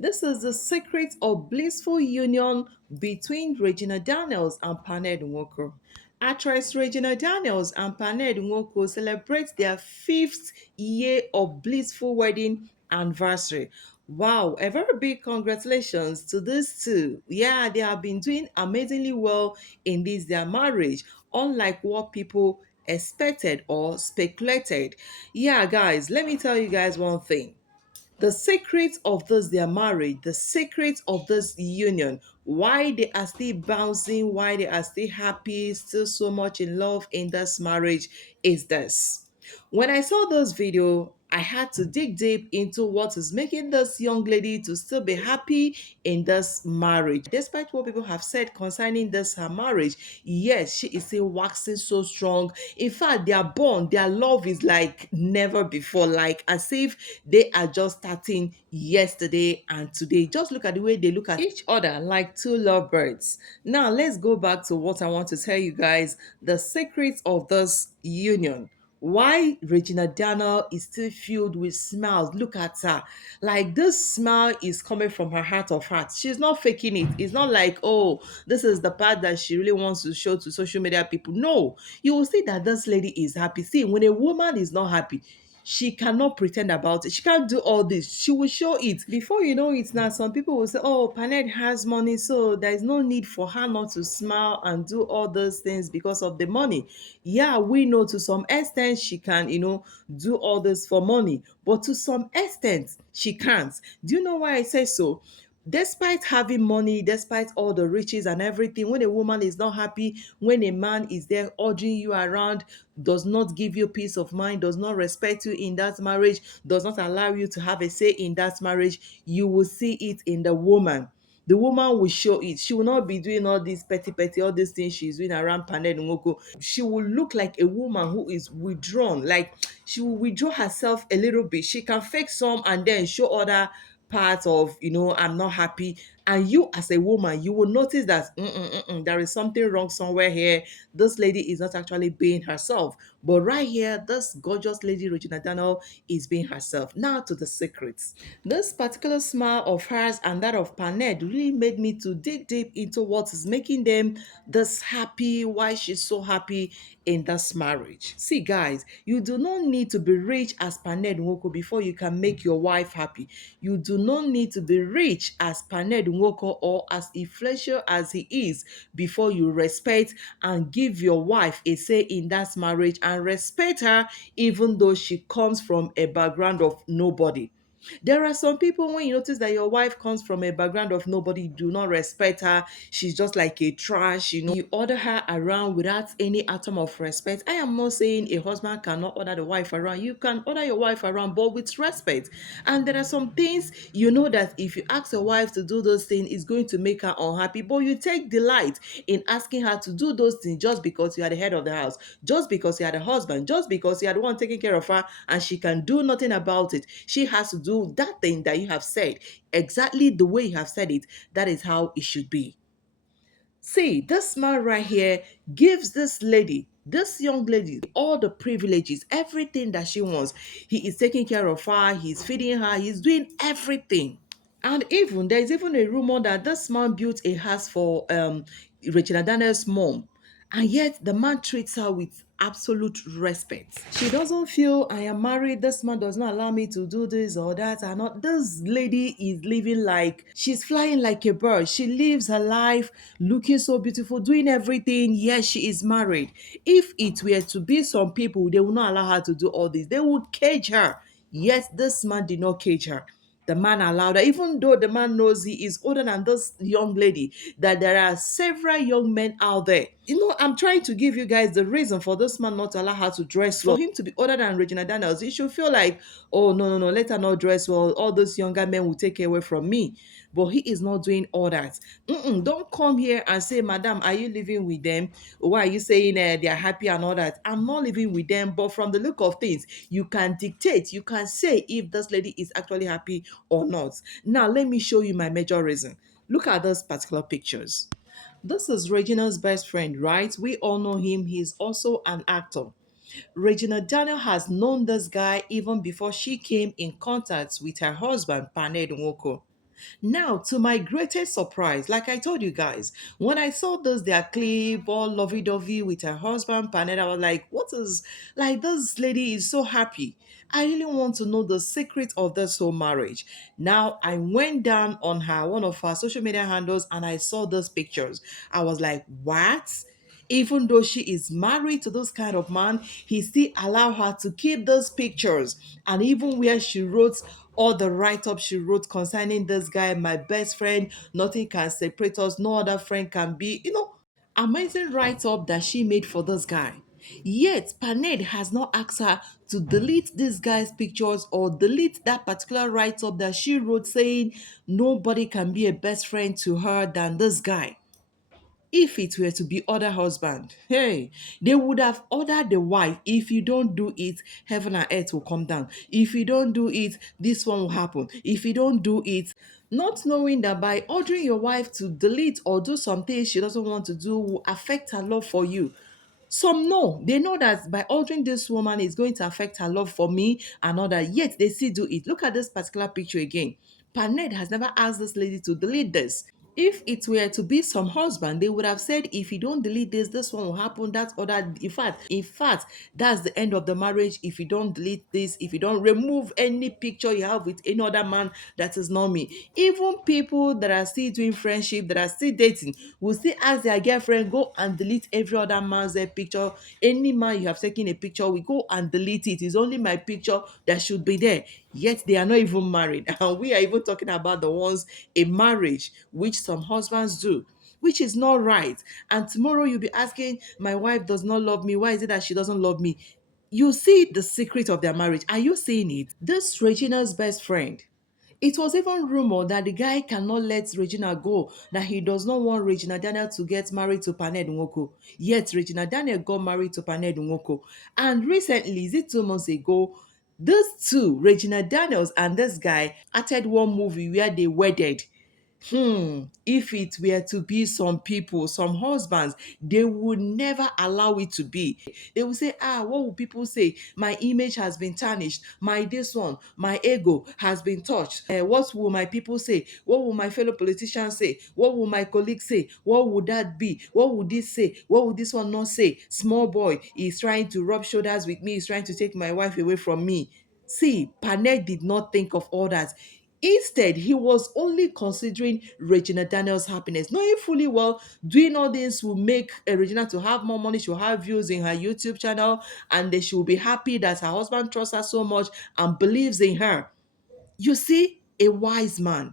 This is the secret of blissful union between Regina Daniels and Paned Nwoko. Actress Regina Daniels and Paned Nwoko celebrate their fifth year of blissful wedding anniversary. Wow, a very big congratulations to these two. Yeah, they have been doing amazingly well in this their marriage, unlike what people expected or speculated. Yeah, guys, let me tell you guys one thing. The secret of this their marriage, the secret of this union, why they are still bouncing, why they are still happy, still so much in love in this marriage is this. When I saw this video, I had to dig deep into what is making this young lady to still be happy in this marriage. Despite what people have said concerning this her marriage, yes, she is still waxing so strong. In fact, their bond, their love is like never before, like as if they are just starting yesterday and today. Just look at the way they look at each other like two lovebirds. Now, let's go back to what I want to tell you guys, the secret of this union, why Regina Daniel is still filled with smiles. Look at her. Like this smile is coming from her heart of hearts. She's not faking it. It's not like, oh, this is the part that she really wants to show to social media people. No, you will see that this lady is happy. See, when a woman is not happy, she cannot pretend about it. She can't do all this. She will show it. Before you know it now, some people will say, oh, Paned has money, so there is no need for her not to smile and do all those things because of the money. Yeah, we know to some extent she can, do all this for money, but to some extent she can't. Do you know why I say so? Despite having money, despite all the riches and everything, when a woman is not happy, when a man is there urging you around, does not give you peace of mind, does not respect you in that marriage, does not allow you to have a say in that marriage, you will see it in the woman. The woman will show it. She will not be doing all these petty, all these things she's doing around Paned Nwoko. She will look like a woman who is withdrawn. Like she will withdraw herself a little bit. She can fake some and then show other parts of, I'm not happy. And you as a woman, you will notice that there is something wrong somewhere here. This lady is not actually being herself. But right here, this gorgeous lady, Regina Daniel, is being herself. Now to the secrets. This particular smile of hers and that of Paned really made me to dig deep into what is making them this happy, why she's so happy in this marriage. See, guys, you do not need to be rich as Paned Nwoko before you can make your wife happy. You do not need to be rich as Paned Nwoko or as influential as he is before you respect and give your wife a say in that marriage and respect her even though she comes from a background of nobody. There are some people, when you notice that your wife comes from a background of nobody, you do not respect her. She's just like a trash, you order her around without any atom of respect. I am not saying a husband cannot order the wife around. You can order your wife around, but with respect. And there are some things you know that if you ask your wife to do those things, it's going to make her unhappy. But you take delight in asking her to do those things just because you are the head of the house, just because you are the husband, just because you are the one taking care of her, and she can do nothing about it. She has to do that thing that you have said exactly the way you have said it. That is how it should be. See, this man right here gives this lady, this young lady, all the privileges, everything that she wants. He is taking care of her, he's feeding her, he's doing everything. And even there's even a rumor that this man built a house for Regina Daniel's mom, and yet the man treats her with absolute respect. She doesn't feel I am married, this man does not allow me to do this or that. And not this lady is living like she's flying like a bird. She lives her life looking so beautiful, doing everything. Yes, she is married. If it were to be some people, they will not allow her to do all this. They would cage her. Yes, this man did not cage her. The man allowed her, even though the man knows he is older than this young lady, that there are several young men out there. I'm trying to give you guys the reason for this man not to allow her to dress well. For him to be older than Regina Daniels, he should feel like, oh, no, no, no, let her not dress well. All those younger men will take her away from me. But he is not doing all that. Don't come here and say, Madam, are you living with them? Why are you saying they are happy and all that? I'm not living with them, but from the look of things, you can dictate, you can say if this lady is actually happy or not. Now, let me show you my major reason. Look at those particular pictures. This is Regina's best friend, right? We all know him. He's also an actor. Regina Daniel has known this guy even before she came in contact with her husband, Paned Nwoko. Now, to my greatest surprise, like I told you guys, when I saw this their clip all lovey-dovey with her husband Panetta, I was like, what is, like, this lady is so happy. I really want to know the secret of this whole marriage. Now I went down on her one of her social media handles and I saw those pictures. I was like, what? Even though she is married to this kind of man, he still allow her to keep those pictures. And even where she wrote all the write-up she wrote concerning this guy, my best friend, nothing can separate us, no other friend can be, amazing write-up that she made for this guy. Yet Paned has not asked her to delete this guy's pictures or delete that particular write-up that she wrote saying nobody can be a best friend to her than this guy. If it were to be other husband, hey, they would have ordered the wife, if you don't do it, heaven and earth will come down. If you don't do it, this one will happen. If you don't do it, not knowing that by ordering your wife to delete or do something she doesn't want to do will affect her love for you. Some know, they know that by ordering this woman is going to affect her love for me and all that, yet they still do it. Look at this particular picture again. Paned has never asked this lady to delete this. If it were to be some husband, they would have said, if you don't delete this one will happen, that or that. In fact, that's the end of the marriage. If you don't delete this, if you don't remove any picture you have with any other man that is not me. Even people that are still doing friendship, that are still dating, will still ask their girlfriend, go and delete every other man's picture. Any man you have taken a picture, we go and delete it. It's only my picture that should be there. Yet they are not even married. And we are even talking about the ones in marriage, which some husbands do, which is not right. And tomorrow you'll be asking, my wife does not love me. Why is it that she doesn't love me? You see the secret of their marriage. Are you seeing it? This Regina's best friend. It was even rumored that the guy cannot let Regina go, that he does not want Regina Daniel to get married to Paned Nwoko. Yet Regina Daniel got married to Paned Nwoko. And recently, is it 2 months ago, these two, Regina Daniels and this guy, acted one movie where they wedded. If it were to be some people, some husbands, they would never allow it to be. They will say, what will people say? My image has been tarnished. My this one, my ego has been touched. What will my people say? What will my fellow politicians say? What will my colleagues say? What would that be? What would this say? What would this one not say? Small boy is trying to rub shoulders with me, is trying to take my wife away from me. See, Panek did not think of all that. Instead, he was only considering Regina Daniels' happiness, knowing fully well doing all this will make Regina to have more money. She'll have views in her YouTube channel, and then she'll be happy that her husband trusts her so much and believes in her. You see, a wise man,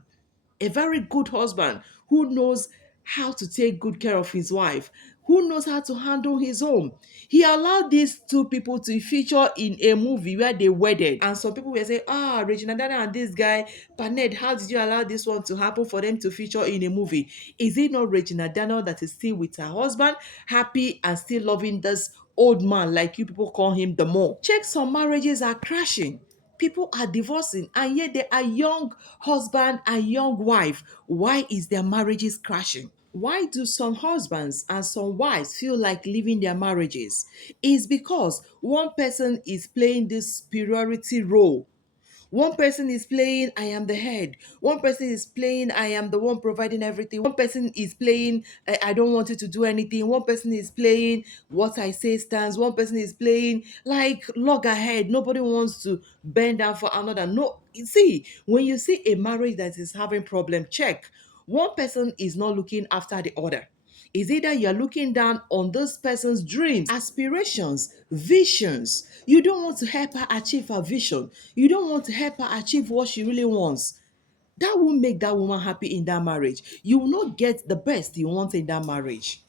a very good husband who knows how to take good care of his wife, who knows how to handle his home. He allowed these two people to feature in a movie where they wedded. And some people were saying, Regina Dana and this guy, Paned, how did you allow this one to happen for them to feature in a movie? Is it not Regina Dana that is still with her husband, happy and still loving this old man, like you people call him the more? Check, some marriages are crashing. People are divorcing, and yet they are young husband and young wife. Why is their marriages crashing? Why do some husbands and some wives feel like leaving their marriages? It's because one person is playing this superiority role. One person is playing, I am the head. One person is playing, I am the one providing everything. One person is playing, I don't want you to do anything. One person is playing, what I say stands. One person is playing, like, log ahead. Nobody wants to bend down for another. No, you see, when you see a marriage that is having problem, check. One person is not looking after the other. Is either you're looking down on this person's dreams, aspirations, visions. You don't want to help her achieve her vision. You don't want to help her achieve what she really wants. That will make that woman happy in that marriage. You will not get the best you want in that marriage.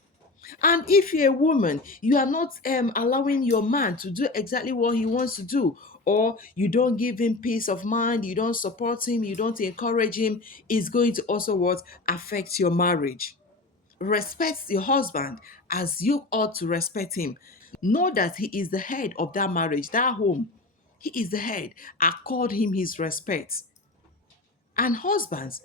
And if you're a woman, you are not allowing your man to do exactly what he wants to do, or you don't give him peace of mind, you don't support him, you don't encourage him, it's going to also what affect your marriage. Respect your husband as you ought to respect him. Know that he is the head of that marriage, that home. He is the head. Accord him his respect. And husbands,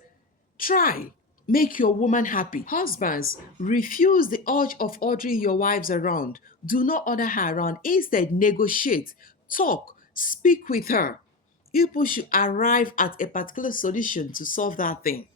try. Make your woman happy. Husbands, refuse the urge of ordering your wives around. Do not order her around. Instead, negotiate, talk, speak with her. You people should arrive at a particular solution to solve that thing.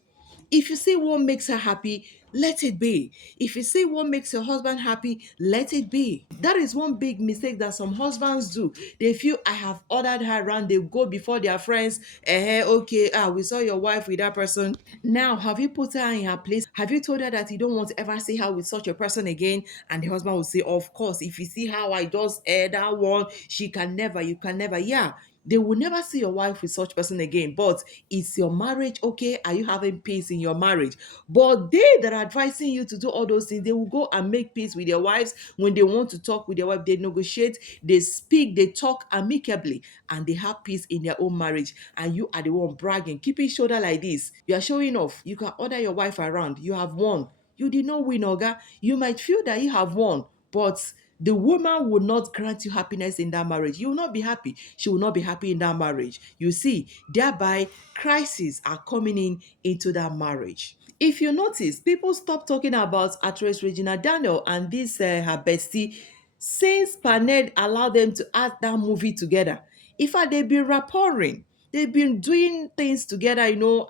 If you see what makes her happy, let it be. If you see what makes your husband happy, let it be. That is one big mistake that some husbands do. They feel I have ordered her around, they go before their friends. Okay, we saw your wife with that person. Now, have you put her in her place? Have you told her that you don't want to ever see her with such a person again? And the husband will say, of course, if you see how I just that one, she can never, you can never. Yeah, they will never see your wife with such person again. But is your marriage okay? Are you having peace in your marriage? But they that are advising you to do all those things, they will go and make peace with their wives. When they want to talk with their wife, they negotiate, they speak, they talk amicably, and they have peace in their own marriage. And you are the one bragging, keeping shoulder like this. You are showing off. You can order your wife around. You have won. You did not win, Oga. You might feel that you have won, but the woman will not grant you happiness in that marriage. You will not be happy. She will not be happy in that marriage. You see, thereby crises are coming in into that marriage. If you notice, people stop talking about actress Regina Daniel and this her bestie since Paned allowed them to act that movie together. In fact, they've been rapporting. They've been doing things together,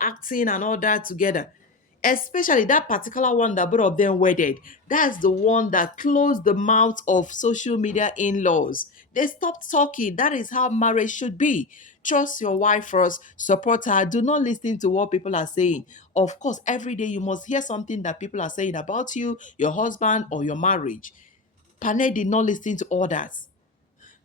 acting and all that together, especially that particular one that both of them wedded. That's the one that closed the mouth of social media in-laws. They stopped talking. That is how marriage should be. Trust your wife first, support her, do not listen to what people are saying. Of course, every day you must hear something that people are saying about you, your husband, or your marriage. Panay did not listen to others.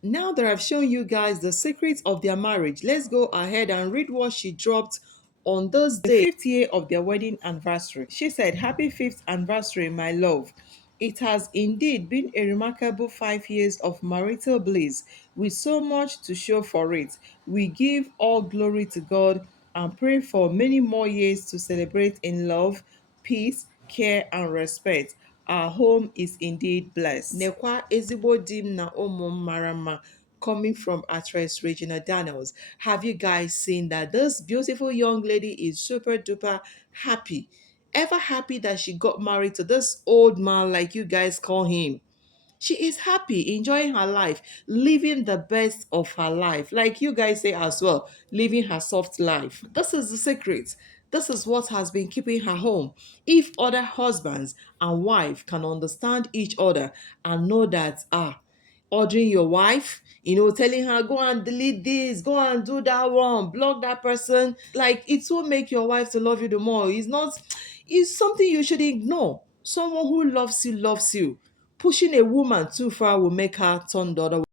Now that I've shown you guys the secrets of their marriage, let's go ahead and read what she dropped on those days, the fifth year of their wedding anniversary. She said, "Happy fifth anniversary, my love. It has indeed been a remarkable 5 years of marital bliss with so much to show for it. We give all glory to God and pray for many more years to celebrate in love, peace, care, and respect. Our home is indeed blessed." Nekwa ezigbo di m na ụmụ m mara mma, coming from actress Regina Daniels. Have you guys seen that this beautiful young lady is super duper happy? Ever happy that she got married to this old man, like you guys call him? She is happy, enjoying her life, living the best of her life. Like you guys say as well, living her soft life. This is the secret. This is what has been keeping her home. If other husbands and wife can understand each other and know that, ordering your wife, telling her, go and delete this, go and do that one, block that person, like it will make your wife to love you the more. It's not, it's something you should ignore. Someone who loves you loves you. Pushing a woman too far will make her turn the other way.